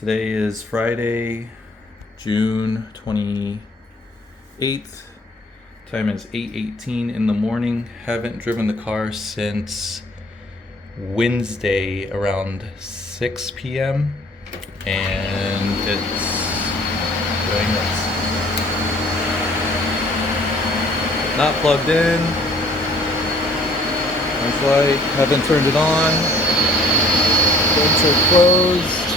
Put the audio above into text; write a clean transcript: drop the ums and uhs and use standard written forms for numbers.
Today is Friday, June 28th. Time is 8:18 in the morning. Haven't driven the car since Wednesday around 6 p.m. and it's going nuts. Not plugged in. Lights light. Haven't turned it on. Vents are closed.